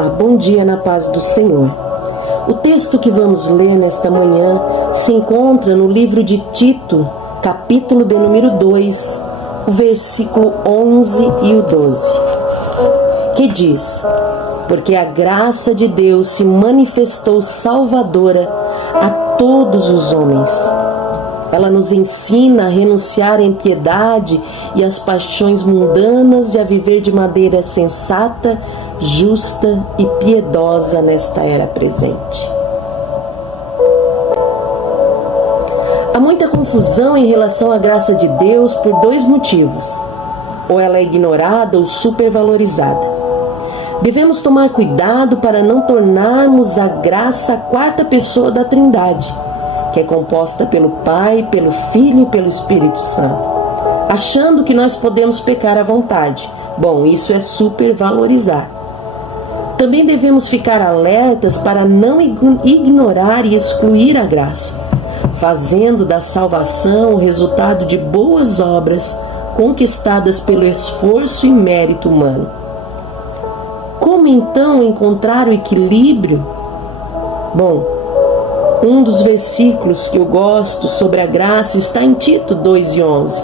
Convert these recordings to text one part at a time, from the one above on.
Olá, bom dia na paz do Senhor. O texto que vamos ler nesta manhã se encontra no livro de Tito, capítulo de número 2, o versículo 11 e o 12, que diz: porque a graça de Deus se manifestou salvadora a todos os homens. Ela nos ensina a renunciar à impiedade e às paixões mundanas e a viver de maneira sensata, justa e piedosa nesta era presente. Há muita confusão em relação à graça de Deus por dois motivos: ou ela é ignorada ou supervalorizada. Devemos tomar cuidado para não tornarmos a graça a quarta pessoa da Trindade, que é composta pelo Pai, pelo Filho e pelo Espírito Santo, achando que nós podemos pecar à vontade. Bom, isso é supervalorizar. Também devemos ficar alertas para não ignorar e excluir a graça, fazendo da salvação o resultado de boas obras conquistadas pelo esforço e mérito humano. Como então encontrar o equilíbrio? Bom, um dos versículos que eu gosto sobre a graça está em Tito 2:11,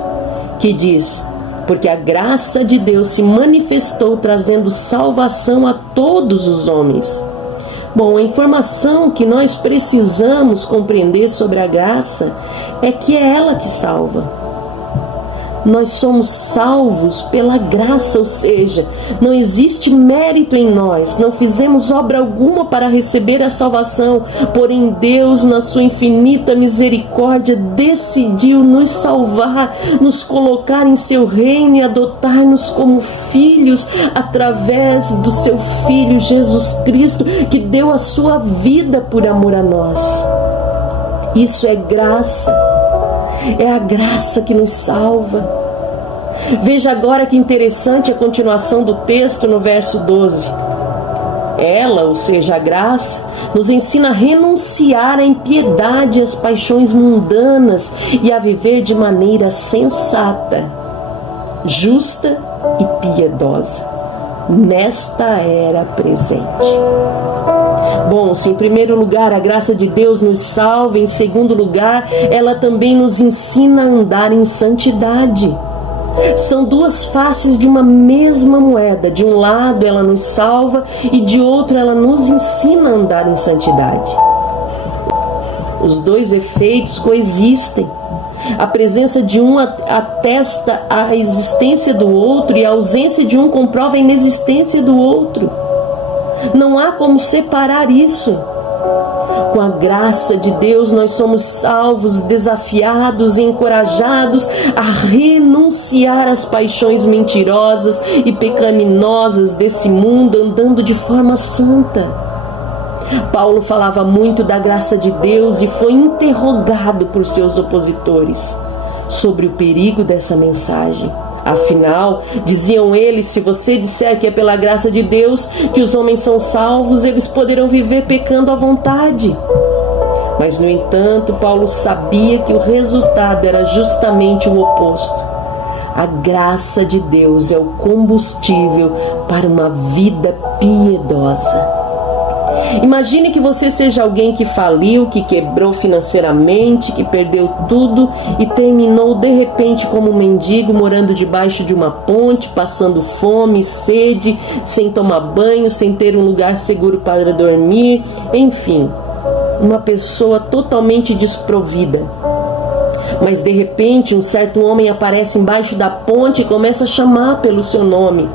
que diz: porque a graça de Deus se manifestou trazendo salvação a todos os homens. Bom, a informação que nós precisamos compreender sobre a graça é que é ela que salva. Nós somos salvos pela graça, ou seja, não existe mérito em nós, não fizemos obra alguma para receber a salvação, porém Deus, na sua infinita misericórdia, decidiu nos salvar, nos colocar em seu reino e adotar-nos como filhos através do seu Filho Jesus Cristo, que deu a sua vida por amor a nós. Isso é graça. É a graça que nos salva. Veja agora que interessante a continuação do texto no verso 12. Ela, ou seja, a graça, nos ensina a renunciar à impiedade e às paixões mundanas e a viver de maneira sensata, justa e piedosa nesta era presente. Bom, se em primeiro lugar a graça de Deus nos salva, em segundo lugar, ela também nos ensina a andar em santidade. São duas faces de uma mesma moeda. De um lado ela nos salva e de outro ela nos ensina a andar em santidade. Os dois efeitos coexistem. A presença de um atesta a existência do outro e a ausência de um comprova a inexistência do outro. Não há como separar isso. Com a graça de Deus nós somos salvos, desafiados e encorajados a renunciar às paixões mentirosas e pecaminosas desse mundo, andando de forma santa. Paulo falava muito da graça de Deus e foi interrogado por seus opositores sobre o perigo dessa mensagem. Afinal, diziam eles, se você disser que é pela graça de Deus que os homens são salvos, eles poderão viver pecando à vontade. Mas, no entanto, Paulo sabia que o resultado era justamente o oposto. A graça de Deus é o combustível para uma vida piedosa. Imagine que você seja alguém que faliu, que quebrou financeiramente, que perdeu tudo e terminou de repente como um mendigo, morando debaixo de uma ponte, passando fome, sede, sem tomar banho, sem ter um lugar seguro para dormir, enfim, uma pessoa totalmente desprovida. Mas de repente um certo homem aparece embaixo da ponte e começa a chamar pelo seu nome.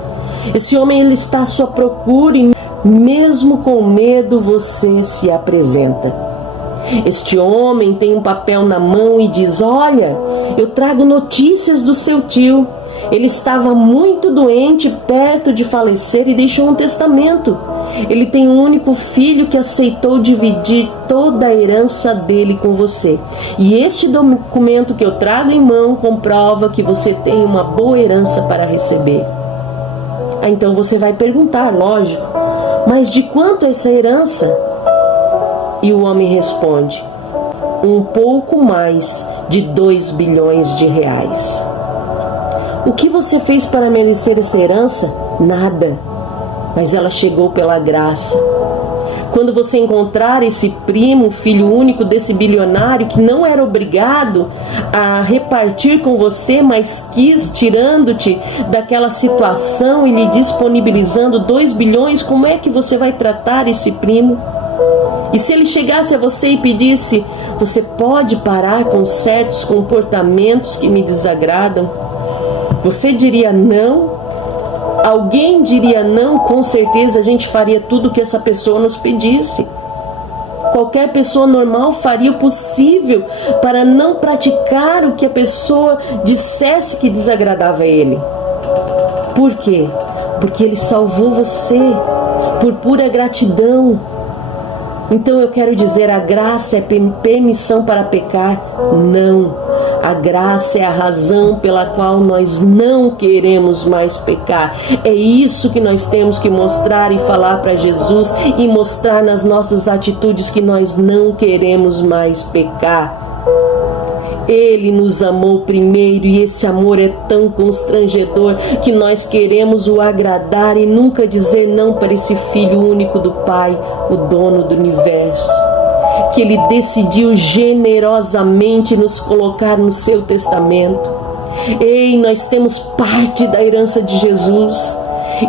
Esse homem, ele está à sua procura e mesmo com medo você se apresenta. Este homem tem um papel na mão e diz: olha, eu trago notícias do seu tio. Ele estava muito doente, perto de falecer, e deixou um testamento. Ele tem um único filho que aceitou dividir toda a herança dele com você. E este documento que eu trago em mão comprova que você tem uma boa herança para receber. Então você vai perguntar, lógico, mas de quanto é essa herança? E o homem responde: um pouco mais de 2 bilhões de reais. O que você fez para merecer essa herança? Nada. mas ela chegou pela graça. Quando você encontrar esse primo, filho único desse bilionário que não era obrigado a repartir com você, mas quis tirando-te daquela situação e lhe disponibilizando 2 bilhões, como é que você vai tratar esse primo? E se ele chegasse a você e pedisse: você pode parar com certos comportamentos que me desagradam? Você diria não? Alguém diria não? Com certeza a gente faria tudo o que essa pessoa nos pedisse. Qualquer pessoa normal faria o possível para não praticar o que a pessoa dissesse que desagradava a ele. Por quê? Porque ele salvou você por pura gratidão. Então eu quero dizer, a graça é permissão para pecar? Não. A graça é a razão pela qual nós não queremos mais pecar. É isso que nós temos que mostrar e falar para Jesus, e mostrar nas nossas atitudes que nós não queremos mais pecar. Ele nos amou primeiro, e esse amor é tão constrangedor que nós queremos o agradar e nunca dizer não para esse Filho único do Pai, o dono do universo, que Ele decidiu generosamente nos colocar no seu testamento. Ei, nós temos parte da herança de Jesus.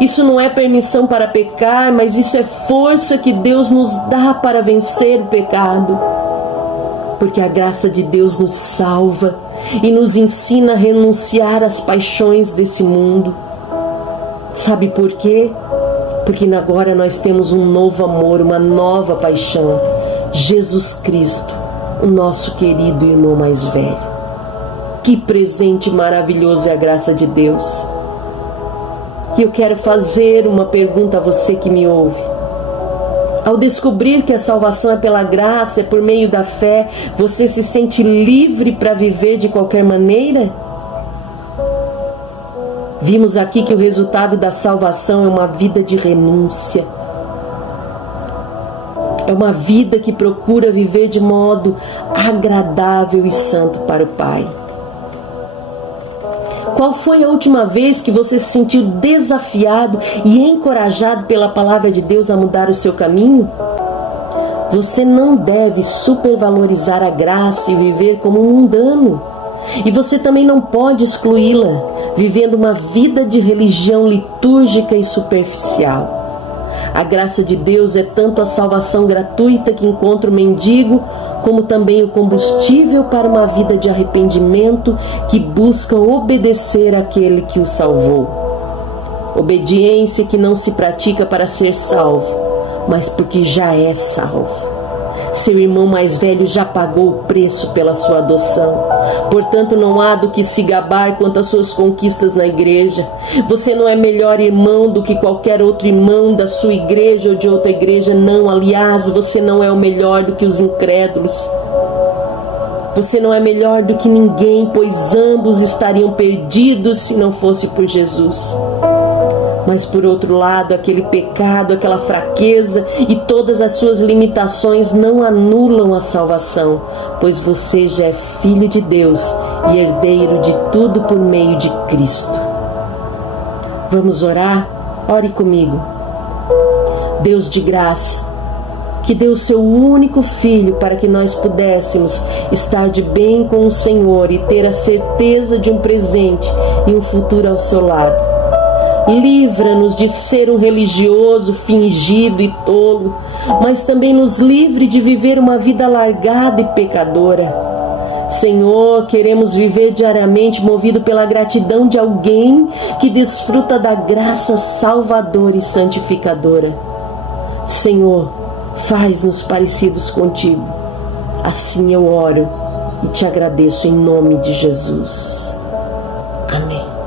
Isso não é permissão para pecar, mas isso é força que Deus nos dá para vencer o pecado. Porque a graça de Deus nos salva e nos ensina a renunciar às paixões desse mundo. Sabe por quê? Porque agora nós temos um novo amor, uma nova paixão. Jesus Cristo, o nosso querido irmão mais velho. Que presente maravilhoso é a graça de Deus. E eu quero fazer uma pergunta a você que me ouve. Ao descobrir que a salvação é pela graça, é por meio da fé, você se sente livre para viver de qualquer maneira? Vimos aqui que o resultado da salvação é uma vida de renúncia. É uma vida que procura viver de modo agradável e santo para o Pai. Qual foi a última vez que você se sentiu desafiado e encorajado pela palavra de Deus a mudar o seu caminho? Você não deve supervalorizar a graça e viver como um mundano. E você também não pode excluí-la, vivendo uma vida de religião litúrgica e superficial. A graça de Deus é tanto a salvação gratuita que encontra o mendigo, como também o combustível para uma vida de arrependimento que busca obedecer àquele que o salvou. Obediência que não se pratica para ser salvo, mas porque já é salvo. Seu irmão mais velho já pagou o preço pela sua adoção. Portanto, não há do que se gabar quanto às suas conquistas na igreja. Você não é melhor irmão do que qualquer outro irmão da sua igreja ou de outra igreja. Não, aliás, você não é o melhor do que os incrédulos. Você não é melhor do que ninguém, pois ambos estariam perdidos se não fosse por Jesus. Mas por outro lado, aquele pecado, aquela fraqueza e todas as suas limitações não anulam a salvação, pois você já é filho de Deus e herdeiro de tudo por meio de Cristo. Vamos orar? Ore comigo. Deus de graça, que deu o seu único Filho para que nós pudéssemos estar de bem com o Senhor e ter a certeza de um presente e um futuro ao seu lado. Livra-nos de ser um religioso fingido e tolo, mas também nos livre de viver uma vida largada e pecadora. Senhor, queremos viver diariamente movido pela gratidão de alguém que desfruta da graça salvadora e santificadora. Senhor, faz-nos parecidos contigo. Assim eu oro e te agradeço em nome de Jesus. Amém.